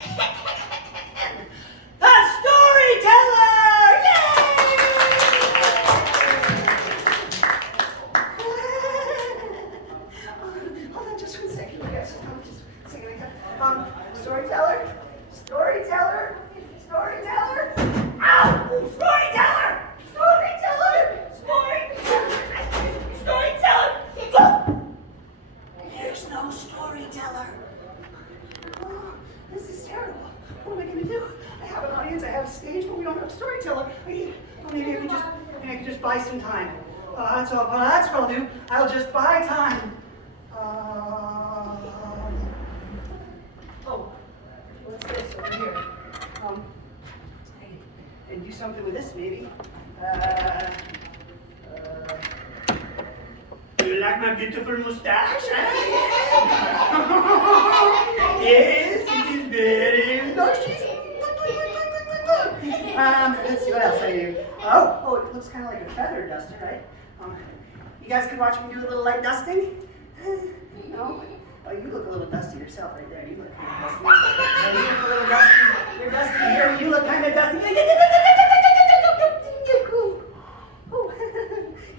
The storyteller! Yay! Hold on just 1 second. I got just 1 second. Storyteller? Storyteller? Storyteller? Ow! Storyteller! Storyteller! Storyteller! There's no storyteller. Oh, this is terrible. What am I going to do? I have an audience, I have a stage, but we don't have a storyteller. Maybe I can just buy some time. That's what I'll do. I'll just buy time. Oh, what's this over here? I can do something with this maybe. Do you like my beautiful mustache? Yes, it is very luscious. Let's see what else I do. Oh, it looks kind of like a feather duster, right? You guys can watch me do a little light dusting. No? Oh, you look a little dusty yourself right there. You look kind of dusty. Oh, you look a little dusty. You're dusty here. You look kind of dusty.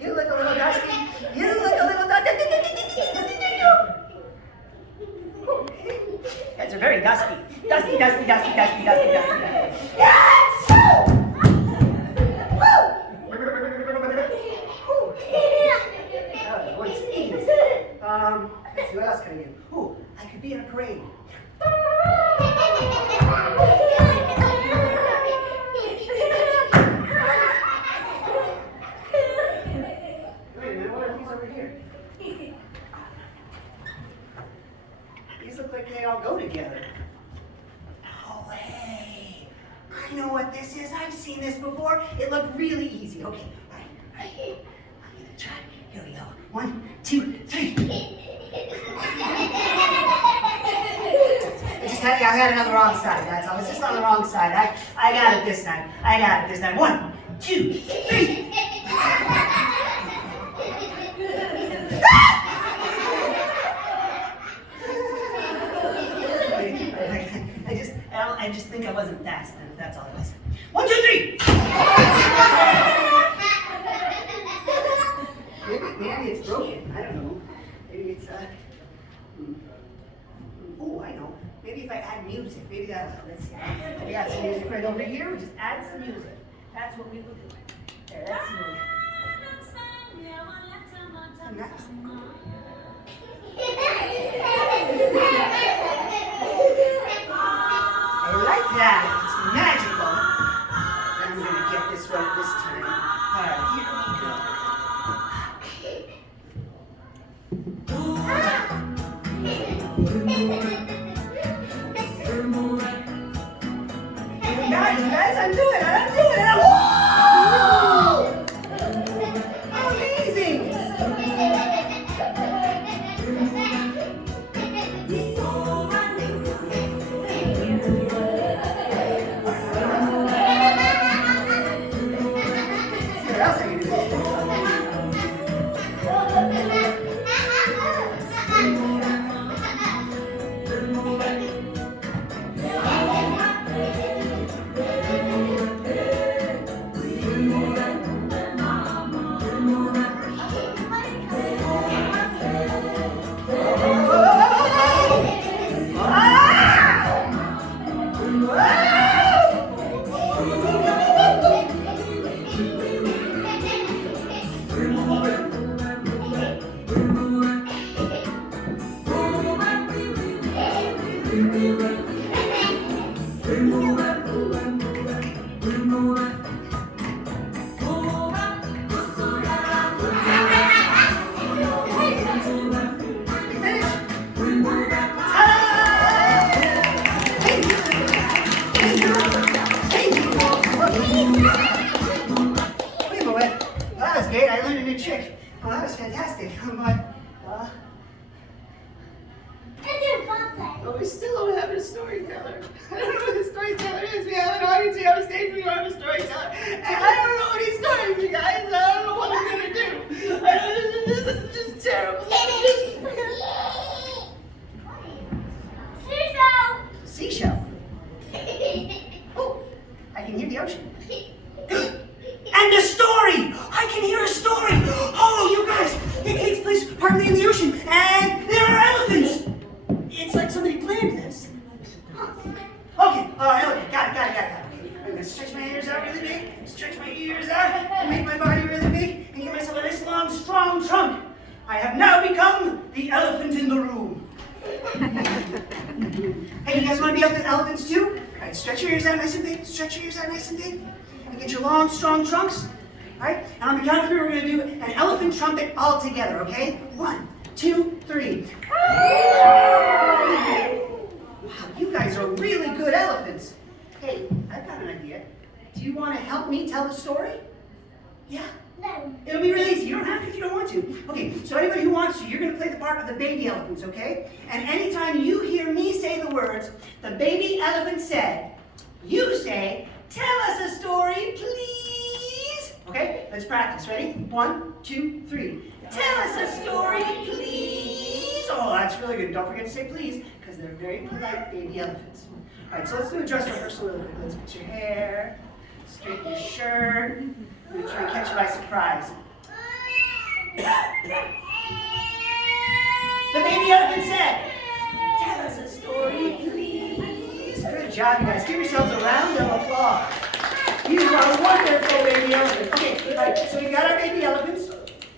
You look a little dusty. You look a little dusty. Guys are very dusty. Dusty. Yes! Let's see, what else can I do? Ooh, I could be in a parade. Wait a minute, what are these over here? These look like they all go together. No way. I know what this is. I've seen this before. It looked really easy. Okay, all right. I'm gonna try. Here we go. 1, 2, 3. I had it on the wrong side, guys. I was just on the wrong side. I got it this time. 1, 2, 3. I just think I wasn't fast. That's all it was. 1, 2, 3. Maybe it's broken. I don't know. Maybe it's oh, I know. Maybe if I add music, maybe that. Let's see. We got some music right over here. We just add some music. That's what we will do. There, that's music. Nice. I like that. It's magical. I'm gonna get this right this time. All right, here we go. Guys, I'm doing it. Whoa! Amazing! What else are you doing? That was great. I learned a new trick. Oh, that was fantastic. But we still don't have a storyteller. I don't know what a storyteller is. We have an audience, we have a stage, we don't have a storyteller. And I don't know what he's doing, you guys. I don't know what I'm going to do. This is just terrible. Seashell. Seashell? can hear the ocean. And a story! I can hear a story! Oh, you guys, it takes place partly in the ocean, and there are elephants! It's like somebody planned this. Huh. Okay, got it. I'm gonna stretch my ears out really big, and make my body really big, and give myself a nice long, strong trunk. I have now become the elephant in the room. Hey, you guys want to be elephants too? All right, stretch your ears out nice and big, and get your long, strong trunks. All right, and on the count of 3, we're going to do an elephant trumpet all together, okay? 1, 2, 3. Wow, you guys are really good elephants. Hey, I've got an idea. Do you want to help me tell the story? Yeah? No. It'll be really easy. You don't have to if you don't want to. Okay, so anybody who wants to, you're going to play the part of the baby elephants, okay? And anytime you hear me say the words, the baby elephant said, you say, tell us a story, please. Okay, let's practice. Ready? 1, 2, 3. Tell us a story, please. Oh, that's really good. Don't forget to say please, because they're very polite baby elephants. All right, so let's do a dress rehearsal really quick. Let's fix your hair, straighten your shirt. I'm going to try and catch you by surprise. The baby elephant said, tell us a story, please. Good job, you guys. Give yourselves a round of applause. You are wonderful baby elephants. Okay, all right, so we got our baby elephants,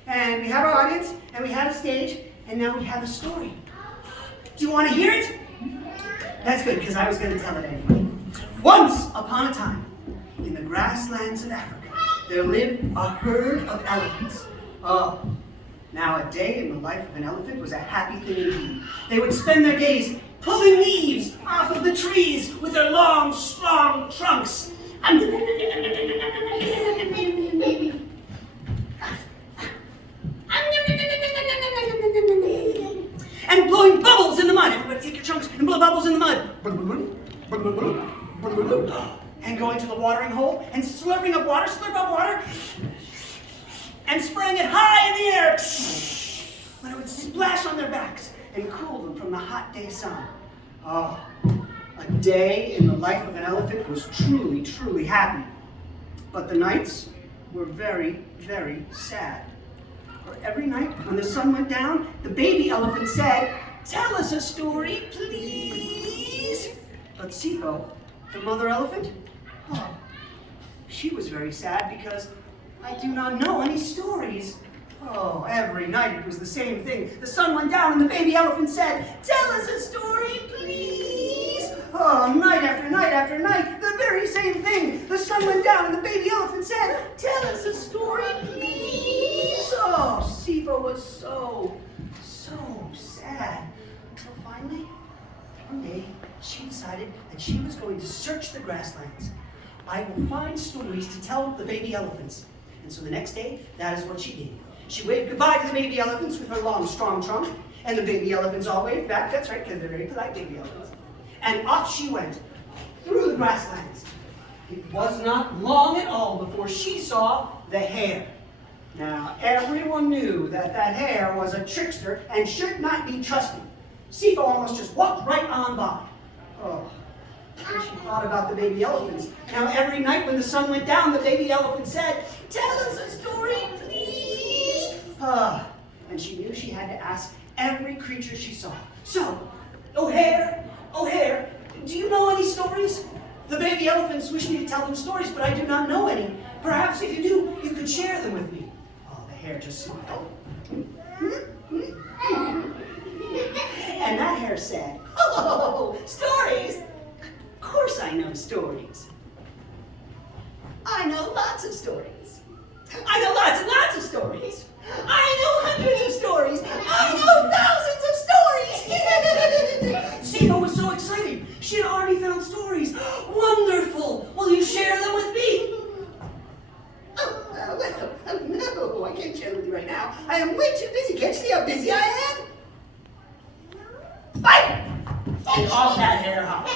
and we have our audience, and we have a stage, and now we have a story. Do you want to hear it? That's good, because I was going to tell it anyway. Once upon a time, in the grasslands of Africa, there lived a herd of elephants. Oh, now a day in the life of an elephant was a happy thing indeed. They would spend their days pulling leaves off of the trees with their long, strong trunks. And blowing bubbles in the mud. Everybody take your trunks and blow bubbles in the mud. And going to the watering hole and slurp up water, and spraying it high in the air. When it would splash on their backs and cool them from the hot day sun. Oh, a day in the life of an elephant was truly, truly happy. But the nights were very, very sad. For every night when the sun went down, the baby elephant said, tell us a story, please. But Sifo, the mother elephant, oh, she was very sad because I do not know any stories. Oh, every night it was the same thing. The sun went down and the baby elephant said, tell us a story, please. Oh, night after night after night, the very same thing. The sun went down and the baby elephant said, tell us a story, please. Oh, Siva was so sad. Until finally, one day, she decided that she was going to search the grasslands. I will find stories to tell the baby elephants. And so the next day, that is what she did. She waved goodbye to the baby elephants with her long, strong trunk, and the baby elephants all waved back. That's right, because they're very polite baby elephants. And off she went, through the grasslands. It was not long at all before she saw the hare. Now, everyone knew that that hare was a trickster and should not be trusted. Sifa almost just walked right on by. Oh, when she thought about the baby elephants. Now, every night when the sun went down, the baby elephant said, tell us a story, please. And she knew she had to ask every creature she saw. So, oh hare, do you know any stories? The baby elephants wish me to tell them stories, but I do not know any. Perhaps if you do, you could share them with me. Oh, the hare just smiled. And that hare said, oh, stories? Of course I know stories. I know lots of stories. I know lots and lots of stories. I know hundreds of stories. I know thousands of stories. Siva was so excited. She had already found stories. Wonderful. Will you share them with me? No, I can't share them with you right now. I am way too busy. Can't you see how busy I am? Bye! And off that hare hopped.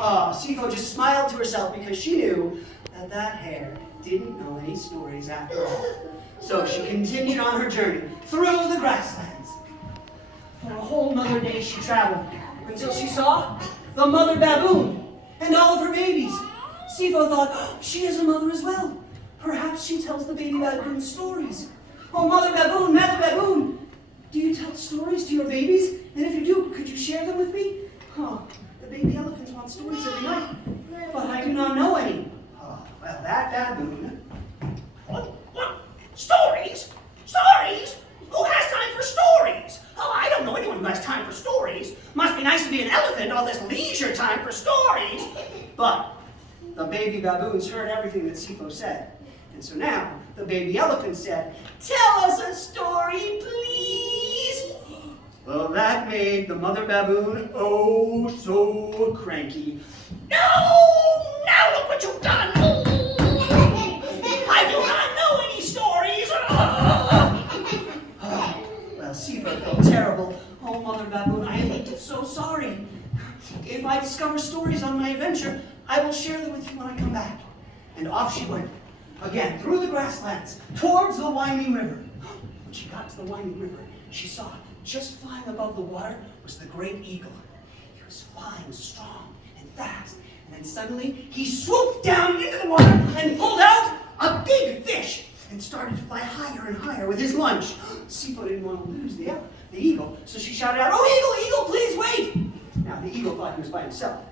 Oh, Sifo just smiled to herself because she knew that that hare didn't know any stories after all. So she continued on her journey through the grasslands. For a whole nother day she traveled until she saw the mother baboon and all of her babies. Sifo Sifo thought, oh, she is a mother as well. Perhaps she tells the baby baboon stories. Oh, Mother Baboon, do you tell stories to your babies? And if you do, could you share them with me? Oh, the baby elephants want stories every night, but I do not know any. Oh, well, that baboon. What? Stories? Stories? Who has time for stories? Oh, I don't know anyone who has time for stories. Must be nice to be an elephant, all this leisure time for stories. But the baby baboons heard everything that Sifo said. And so now the baby elephant said, "Tell us a story, please." Well, that made the mother baboon oh so cranky. No! Now look what you've done! I do not know any stories! Oh, well, Sifo felt terrible. Oh, Mother Baboon, I am so sorry. If I discover stories on my adventure, I will share them with you when I come back. And off she went, again through the grasslands, towards the winding river. When she got to the winding river, she saw just flying above the water was the great eagle. He was flying strong and fast, and then suddenly he swooped down into the water and pulled out a big fish and started to fly higher and higher with his lunch. Sifo didn't want to lose the eagle, so she shouted out, "Oh, eagle, please wait!" Now, the eagle thought he was by himself,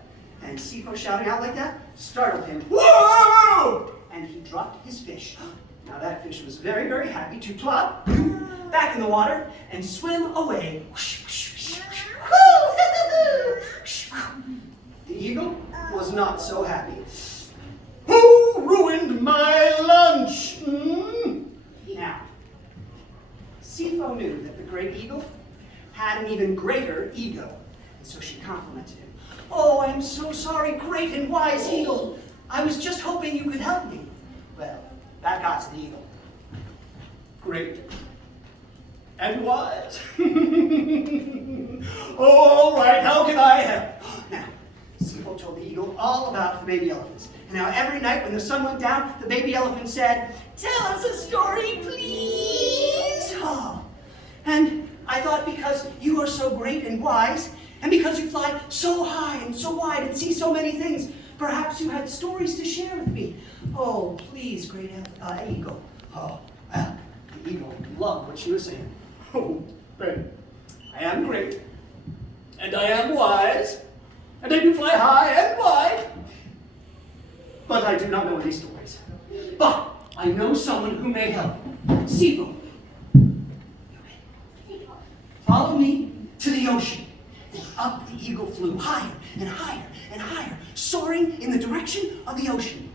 and Sifo shouting out like that startled him. Whoa! And he dropped his fish. Now, that fish was very, very happy to plop back in the water and swim away. The eagle was not so happy. Who ruined my lunch? Now, Sifo knew that the great eagle had an even greater ego, and so she complimented him. "Oh, I'm so sorry, great and wise eagle. I was just hoping you could help me." Well, that got to the eagle. "Great and wise? All right, how can I help?" Now, Sifo told the eagle all about the baby elephants. And now every night when the sun went down, the baby elephant said, "Tell us a story, please." Oh. And I thought because you are so great and wise, and because you fly so high and so wide and see so many things, perhaps you had stories to share with me. Oh, please, great eagle. Oh, well, the eagle loved what she was saying. "Oh, babe, I am great, and I am wise, and I do fly high and wide, but I do not know any stories. But I know someone who may help. Sifo, follow me to the ocean." And up the eagle flew, higher and higher and higher, soaring in the direction of the ocean.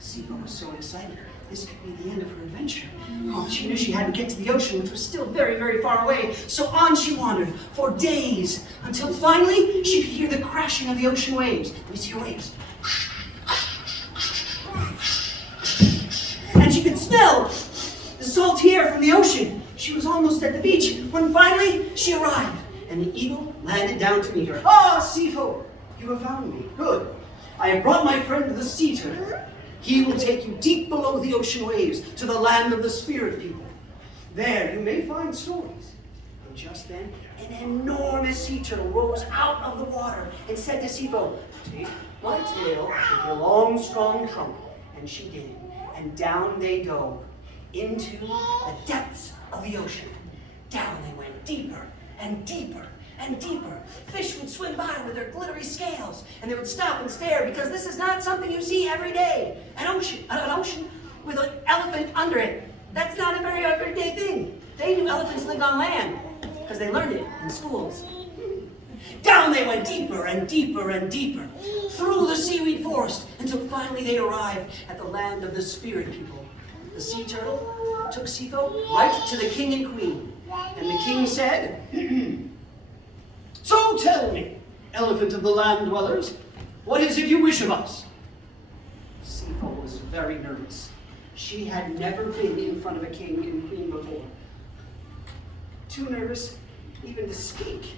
Sifo was so excited. This could be the end of her adventure. Oh, she knew she had to get to the ocean, which was still very, very far away. So on she wandered for days, until finally she could hear the crashing of the ocean waves. Let me see your waves. And she could smell the salt air from the ocean. She was almost at the beach when finally she arrived, and the eagle landed down to meet her. "Ah, Sifo, you have found me. Good. I have brought my friend the sea turtle. He will take you deep below the ocean waves to the land of the spirit people. There you may find stories." And just then, an enormous sea turtle rose out of the water and said to Sifo, "Take my tail with your long, strong trunk." And she did, and down they dove into the depths of the ocean. Down they went deeper and deeper and deeper. Fish would swim by with their glittery scales, and they would stop and stare because this is not something you see every day. An ocean with an elephant under it. That's not a very everyday thing. They knew elephants lived on land because they learned it in schools. Down they went deeper and deeper and deeper through the seaweed forest until finally they arrived at the land of the spirit people. The sea turtle took Sifo right to the king and queen, and the king said, "So tell me, elephant of the land dwellers, what is it you wish of us?" Sifo was very nervous. She had never been in front of a king and queen before. Too nervous even to speak.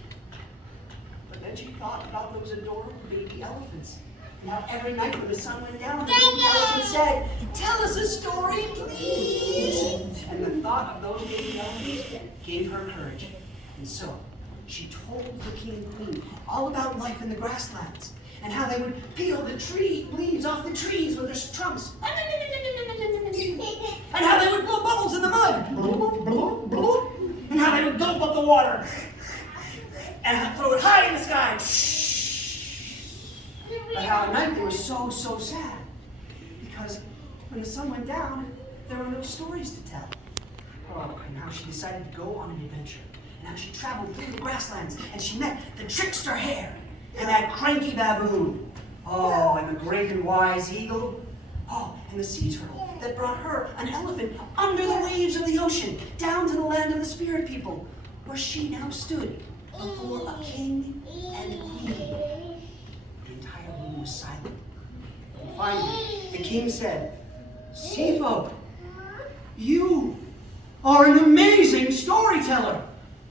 But then she thought about those adorable baby elephants. Now every night when the sun went down, the baby elephant said, "Tell us a story, please." And the thought of those baby elephants gave her courage. And so she told the king and queen all about life in the grasslands. and how they would peel the tree leaves off the trees with their trunks. And how they would blow bubbles in the mud. And how they would gulp up the water. And throw it high in the sky. But how at night they were so sad. Because when the sun went down, there were no stories to tell. Oh, and how she decided to go on an adventure. And how she traveled through the grasslands. And she met the trickster hare. And that cranky baboon. Oh, and the great and wise eagle. Oh, and the sea turtle that brought her an elephant under the waves of the ocean, down to the land of the spirit people, where she now stood before a king and queen. The entire room was silent. And finally, the king said, "Sifo, you are an amazing storyteller.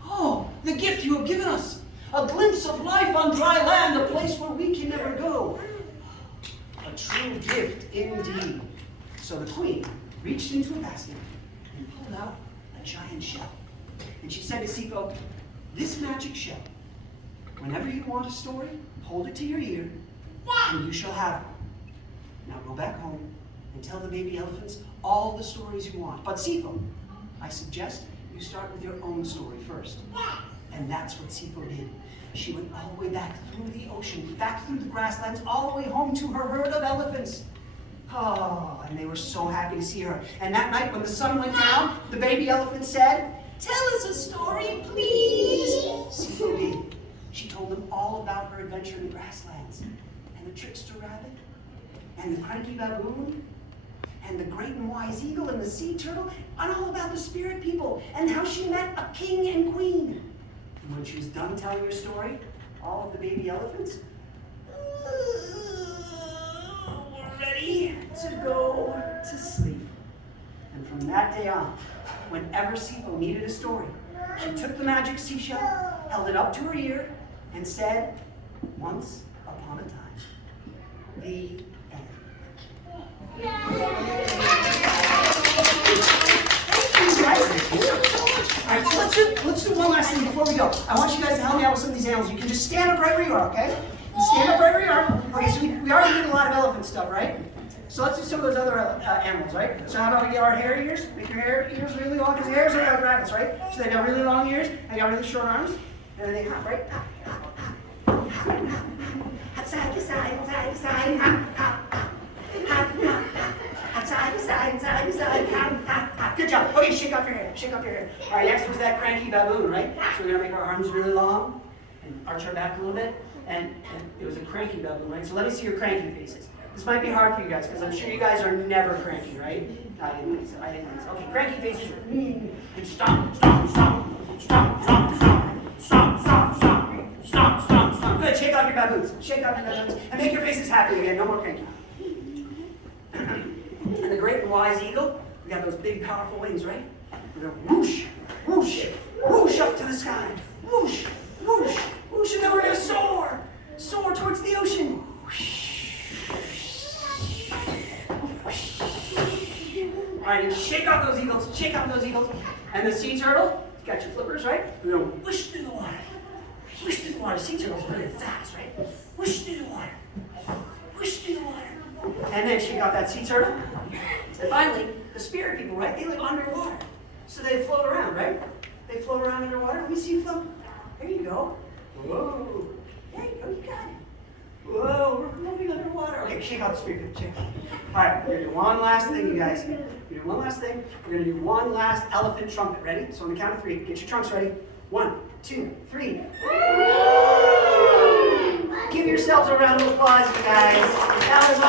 Oh, the gift you have given us. A glimpse of life on dry land, a place where we can never go. A true gift indeed." So the queen reached into a basket and pulled out a giant shell. And she said to Sifo, "This magic shell, whenever you want a story, hold it to your ear, and you shall have it. Now go back home and tell the baby elephants all the stories you want. But Sifo, I suggest you start with your own story first." And that's what Sifo did. She went all the way back through the ocean, back through the grasslands, all the way home to her herd of elephants. Oh, and they were so happy to see her. And that night when the sun went down, the baby elephant said, "Tell us a story, please." Sifo did. She told them all about her adventure in the grasslands, and the trickster rabbit, and the cranky baboon, and the great and wise eagle, and the sea turtle, and all about the spirit people, and how she met a king and queen. And when she was done telling her story, all of the baby elephants were ready to go to sleep. And from that day on, whenever Sifo needed a story, she took the magic seashell, held it up to her ear, and said, "Once upon a time." The end. All right, so let's do one last thing before we go. I want you guys to help me out with some of these animals. You can just stand up right where you are, okay? Stand up right where you are. Okay, so we already did a lot of elephant stuff, right? So let's do some of those other animals, right? So how about we get our hairy ears? Make your ears really long, because hairs are like rabbits, right? So they got really long ears, they got really short arms, and then they hop, right? Side to side, side to side, hop, hop, hop. Hop, hop, hop. Side to side, side to side, hop, hop, hop. Good job. Okay, shake off your hair, shake off your hair. All right, next was that cranky baboon, right? So we're gonna make our arms really long and arch our back a little bit. And it was a cranky baboon, right? So let me see your cranky faces. This might be hard for you guys, because I'm sure you guys are never cranky, right? I didn't think so. Okay, cranky faces. And stomp, stomp, stomp, stomp, stomp, stomp, stomp, stomp, stomp, stomp, stomp, stomp. Good, shake off your baboons. Shake off your baboons. And make your faces happy again, no more cranky. And the great and wise eagle, we got those big powerful wings, right? We're going whoosh, whoosh, whoosh up to the sky. Whoosh, whoosh, whoosh, and then we're going to soar. Soar towards the ocean. All right, and shake off those eagles, shake off those eagles. And the sea turtle, you got your flippers, right? We're going to whoosh through the water. Whoosh through the water. Sea turtles are really fast, right? Whoosh through the water. Whoosh through the water. And then shake off that sea turtle. And finally, the spirit people, right? They live underwater. So they float around, right? They float around underwater. Let me see you float. There you go. Whoa. There you go, you got it. Whoa, we're floating underwater. Okay, shake off the spirit people, shake off. All right, we're going to do one last thing, you guys. We're going to do one last thing. We're going to do one last elephant trumpet. Ready? So on the count of 3, get your trunks ready. 1, 2, 3. Give yourselves a round of applause, you guys. That was